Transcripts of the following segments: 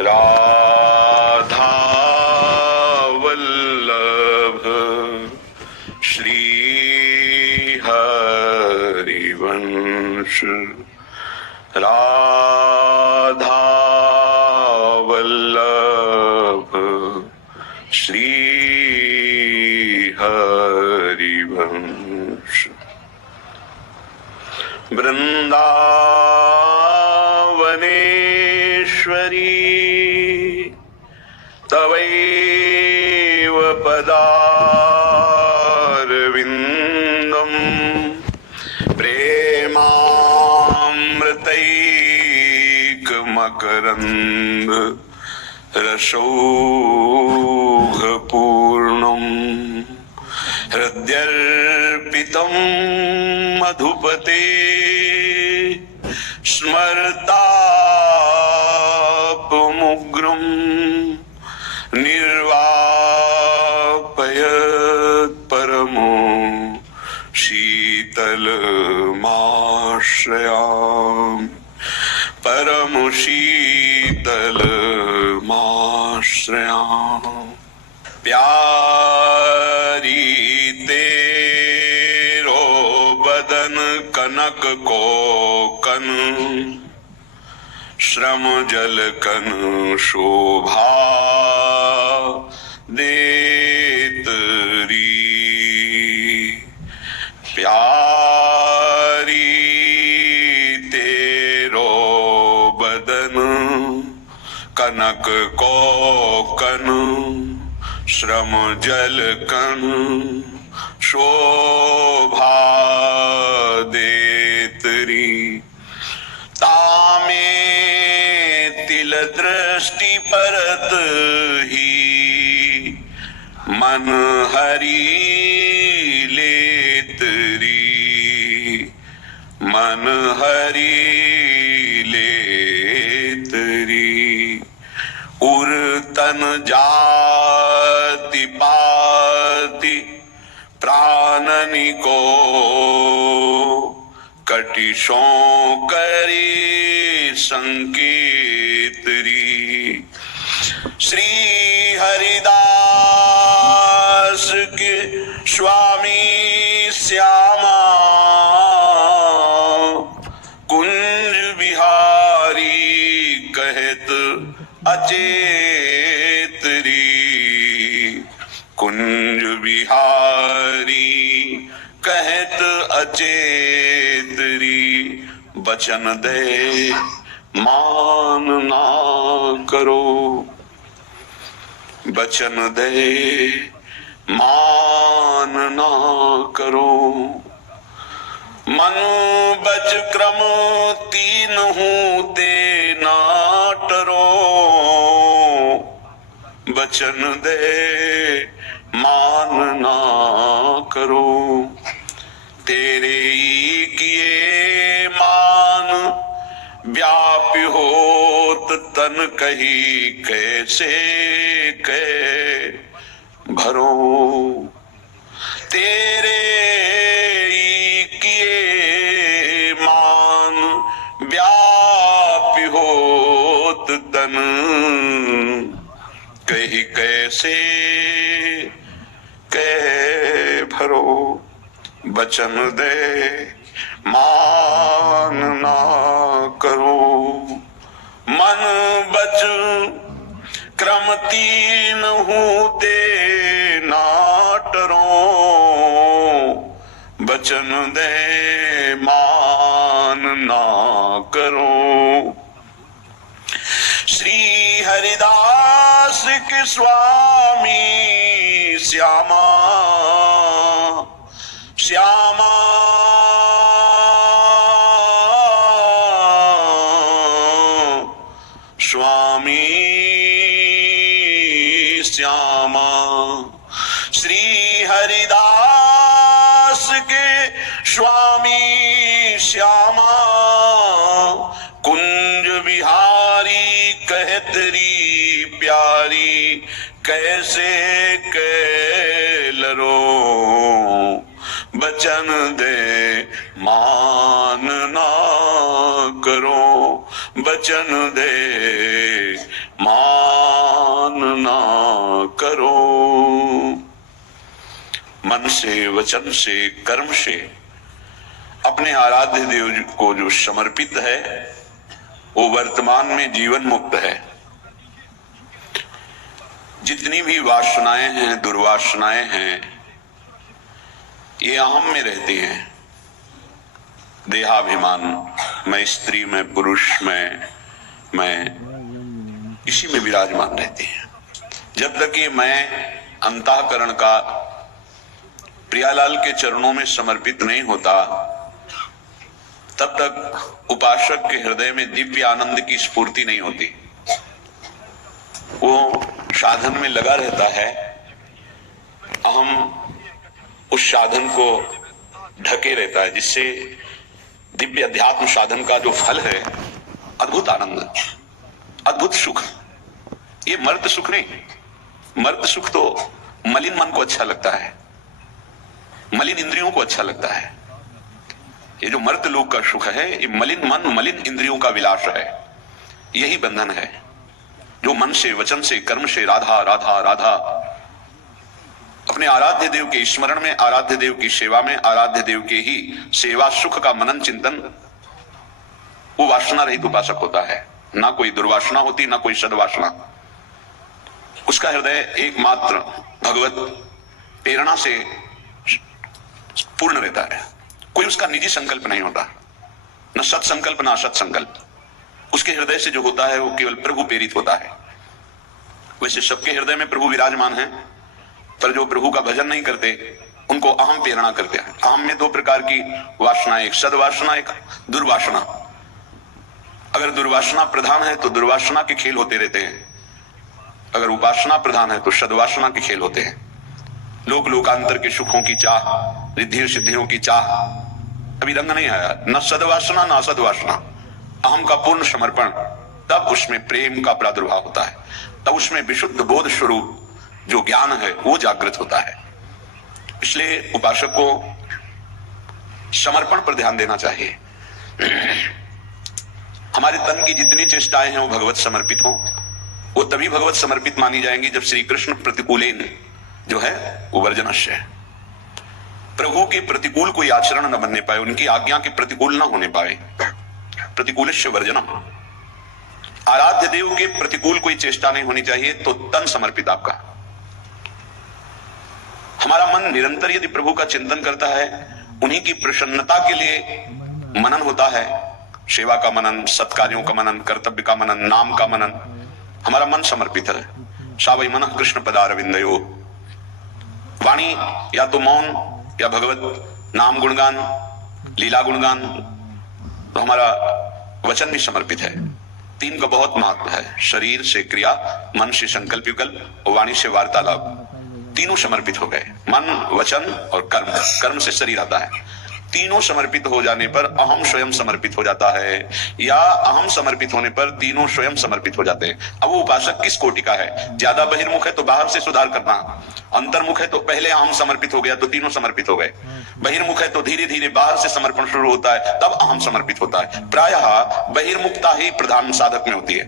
राधा वल्लभ श्री हरिवंश। राधा वल्लभ श्री हरिवंश। वृंदावनेश्वरी तवैव पदारविन्दम् प्रेमामृतैकमकरन्द रसौघपूर्णम् हृद्यर्पितं मधुपते स्मरतापमुग्रम् निर्वापयत् परमो शीतलमाश्रयामि परमो शीतलमाश्रयामि। प्यारी तेरो बदन कनक कोकन श्रम जल कन शोभा देतरी। प्यारी तेरो बदन कनक कोकन श्रम जल कन शोभा देतरी। तामे तिल दृष्टि परत ही मन हरि लेतरी। मन हरि लेतरी। उर तन जाति पाति प्राणनि को कटिशों करी संकेतरी। श्री हरिदास के स्वामी श्यामा कुंज बिहारी कहत अचेतरी। कुंज बिहारी कहत अचेतरी। बचन दे मान ना करो। बचन दे मान ना करो। मनु बच क्रम तीन हूँ ते ना टरो। बचन दे मान ना करो। तेरे ही किए मान व्यापी होत तन कही कैसे कह भरो। तेरे ही किए मान व्यापी होत तन कही कैसे कह भरो। बचन दे मान ना करो। मन बच क्रम तीन होते ना टरो। बचन दे मान ना करो। श्री हरिदास के स्वामी श्यामा श्यामा स्वामी श्यामा। श्री हरिदास के स्वामी श्यामा कुंज बिहारी कहतरी प्यारी कैसे कैलरो। बचन दे मान ना करो। बचन दे करो। मन से, वचन से, कर्म से अपने आराध्य देव को जो समर्पित है वो वर्तमान में जीवन मुक्त है। जितनी भी वासनाएं हैं, दुर्वासनाएं हैं, ये अहम में रहती हैं। देहाभिमान, मैं स्त्री, मैं पुरुष, मैं इसी में विराजमान रहती हैं। जब तक ये मैं अंतःकरण का प्रियालाल के चरणों में समर्पित नहीं होता, तब तक उपासक के हृदय में दिव्य आनंद की स्फूर्ति नहीं होती। वो साधन में लगा रहता है, अहम उस साधन को ढके रहता है, जिससे दिव्य अध्यात्म साधन का जो फल है, अद्भुत आनंद, अद्भुत सुख। ये मर्त सुख नहीं। मर्त सुख तो मलिन मन को अच्छा लगता है, मलिन इंद्रियों को अच्छा लगता है। ये जो मर्त लोक का सुख है, ये मलिन मन, मलिन इंद्रियों का विलास है। यही बंधन है जो मन से, वचन से, कर्म से राधा राधा राधा अपने आराध्य देव के स्मरण में, आराध्य देव की सेवा में, आराध्य देव के ही सेवा सुख का मनन चिंतन, वो वासना रहित उपासक होता है। ना कोई दुर्वासना होती, ना कोई सद्वासना। उसका हृदय एकमात्र भगवत प्रेरणा से पूर्ण रहता है। कोई उसका निजी संकल्प नहीं होता, न सत्संकल्प न असत संकल्प। उसके हृदय से जो होता है वो केवल प्रभु प्रेरित होता है। वैसे सबके हृदय में प्रभु विराजमान है, पर जो प्रभु का भजन नहीं करते उनको अहम प्रेरणा करते हैं। अहम में दो प्रकार की वासना, एक सद्वासना, एक दुर्वासना। अगर दुर्वासना प्रधान है तो दुर्वासना के खेल होते रहते हैं, अगर उपासना प्रधान है तो सद्वासना के खेल होते हैं। लोक लोकांतर के सुखों की चाह, रिद्धि सिद्धियों की चाह, अभी रंग नहीं आया, न सद्वासना न असद्वासना। अहम का पूर्ण समर्पण, तब उसमें प्रेम का प्रादुर्भाव होता है, तब उसमें विशुद्ध बोध स्वरूप जो ज्ञान है वो जागृत होता है। इसलिए उपासक को समर्पण पर ध्यान देना चाहिए। हमारे तन की जितनी चेष्टाएं हैं वो भगवत समर्पित हो। वो तभी भगवत समर्पित मानी जाएंगी जब श्री कृष्ण प्रतिकूलेन जो है वो वर्जनस्य है। प्रभु के प्रतिकूल कोई आचरण न बनने पाए, उनकी आज्ञा के प्रतिकूल न होने पाए। प्रतिकूलस्य वर्जनम। आराध्य देव के प्रतिकूल कोई चेष्टा नहीं होनी चाहिए, तो तन समर्पित आपका। हमारा मन निरंतर यदि प्रभु का चिंतन करता है, उन्हीं की प्रसन्नता के लिए मनन होता है, सेवा का मनन, सत्कार्यों का मनन, कर्तव्य का मनन, नाम का मनन, हमारा मन समर्पित है। सावै मनः कृष्ण पदारविंदयो। वाणी या तो मौन या भगवत नाम गुणगान, लीला गुणगान, तो हमारा वचन भी समर्पित है। तीन का बहुत महत्व है, शरीर से क्रिया, मन से संकल्प विकल्प और वाणी से वार्तालाप। तीनों समर्पित हो गए, मन, वचन और कर्म। कर्म से शरीर आता है। तीनों समर्पित हो जाने पर अहम स्वयं समर्पित हो जाता है, या अहम समर्पित होने पर तीनों स्वयं समर्पित हो जाते हैं। अब वो उपासक किस कोटि का है? ज्यादा बहिर्मुख है तो बाहर से सुधार करना, अंतर्मुख है तो पहले अहम समर्पित हो गया तो तीनों समर्पित हो गए, बहिर्मुख है तो धीरे धीरे बाहर से समर्पण शुरू होता है तब अहम समर्पित होता है। प्रायः बहिर्मुखता ही प्रधान साधक में होती है।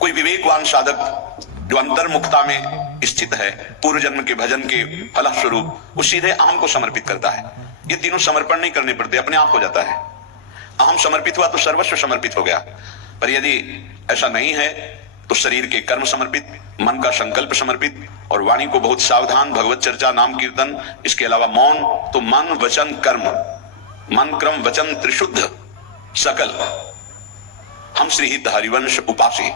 कोई विवेकवान साधक जो अंतर्मुखता में स्थित है, पूर्व जन्म के भजन के फलस्वरूप, वो सीधे अहम को समर्पित करता है। ये तीनों समर्पण नहीं करने पड़ते, अपने आप हो जाता है। अहम समर्पित हुआ तो सर्वस्व समर्पित हो गया। पर यदि ऐसा नहीं है तो शरीर के कर्म समर्पित, मन का संकल्प समर्पित और वाणी को बहुत सावधान, भगवत चर्चा, नाम कीर्तन, इसके अलावा मौन। तो मन, वचन, कर्म, मन, क्रम, वचन त्रिशुद्ध सकल हम श्रीहित हरिवंश उपासी।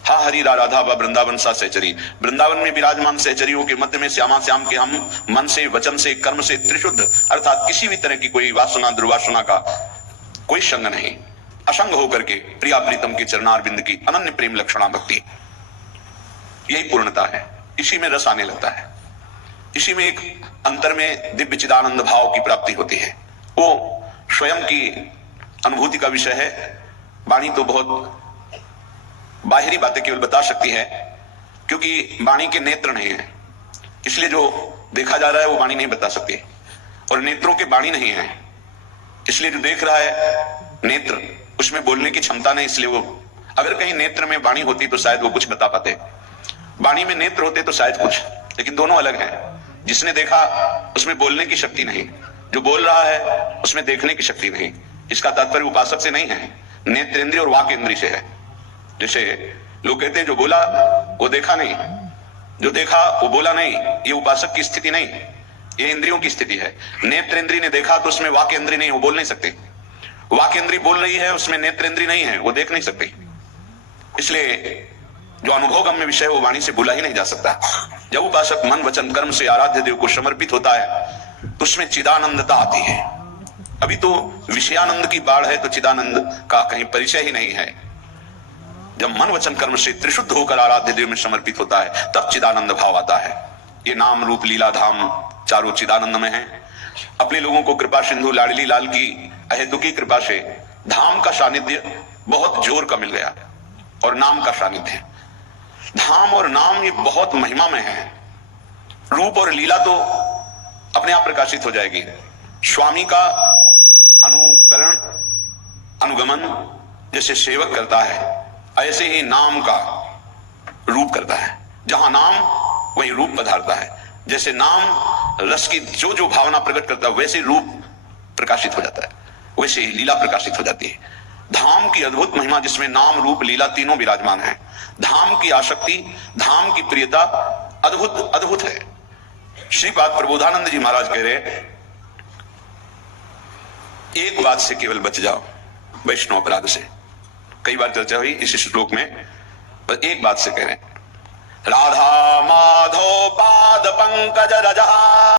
हा हरि राधा व वृंदावन सा सहचरी। वृंदावन में विराजमान सहचरियों के मध्य में श्यामा श्याम के हम मन से, वचन से, कर्म से त्रिशुद्ध, अर्थात किसी भी तरह की कोई वासना, दुर्वासना का कोई संग नहीं, असंग होकर के प्रिया प्रीतम के चरणारविंद की अनन्य प्रेम लक्षणा भक्ति, यही पूर्णता है। इसी में रस आने लगता है, इसी में एक अंतर में दिव्य चिदानंद भाव की प्राप्ति होती है। वो स्वयं की अनुभूति का विषय है। वाणी तो बहुत बाहरी बातें केवल बता सकती है, क्योंकि वाणी के नेत्र नहीं है, इसलिए जो देखा जा रहा है वो वाणी नहीं बता सकती, और नेत्रों के वाणी नहीं है, इसलिए जो देख रहा है नेत्र, उसमें बोलने की क्षमता नहीं, इसलिए वो, अगर कहीं नेत्र में वाणी होती तो शायद वो कुछ बता पाते। वाणी में नेत्र होते तो शायद कुछ, लेकिन दोनों अलग हैं। जिसने देखा उसमें बोलने की शक्ति नहीं, जो बोल रहा है उसमें देखने की शक्ति नहीं। इसका तात्पर्य उपासक से नहीं है, नेत्रेंद्रिय और वाक इंद्रिय से है। जैसे लोग कहते हैं जो बोला वो देखा नहीं, जो देखा वो बोला नहीं। ये उपासक की स्थिति नहीं, ये इंद्रियों की स्थिति है। नेत्रेंद्रिय ने देखा तो उसमें वाक इंद्रिय नहीं, वो बोल नहीं सकते। वाक इंद्रिय बोल रही है, उसमें नेत्रेंद्रिय नहीं है, वो देख नहीं सकते। इसलिए जो अनुभवगम्य विषय वो वाणी से बोला ही नहीं जा सकता। जब उपासक मन वचन कर्म से आराध्य देव को समर्पित होता है तो उसमें चिदानंदता आती है। अभी तो विषयानंद की बाढ़ है तो चिदानंद का कहीं परिचय ही नहीं है। जब मन वचन कर्म से त्रिशुद्ध होकर आराध्य देव में समर्पित होता है तब चिदानंद भाव आता है। ये नाम रूप लीला धाम चारों चिदानंद में है। अपने लोगों को कृपा सिंधु लाडली लाल की अहेतुकी कृपा से धाम का सानिध्य बहुत जोर का मिल गया और नाम का सानिध्य। धाम और नाम ये बहुत महिमा में है। रूप और लीला तो अपने आप प्रकाशित हो जाएगी। स्वामी का अनुकरण अनुगमन जैसे सेवक करता है, ऐसे ही नाम का रूप करता है। जहां नाम वही रूप पधारता है। जैसे नाम रस की जो जो भावना प्रकट करता है वैसे रूप प्रकाशित हो जाता है, वैसे ही लीला प्रकाशित हो जाती है। धाम की अद्भुत महिमा जिसमें नाम रूप लीला तीनों विराजमान है। धाम की आसक्ति, धाम की प्रियता अद्भुत अद्भुत है। श्रीपाद प्रबोधानंद जी महाराज कह रहे एक बात से केवल बच जाओ, वैष्णव अपराध से। कई बार चर्चा हुई इस श्लोक में, पर एक बात से कह रहे हैं, राधा माधव पाद पंकज रजहा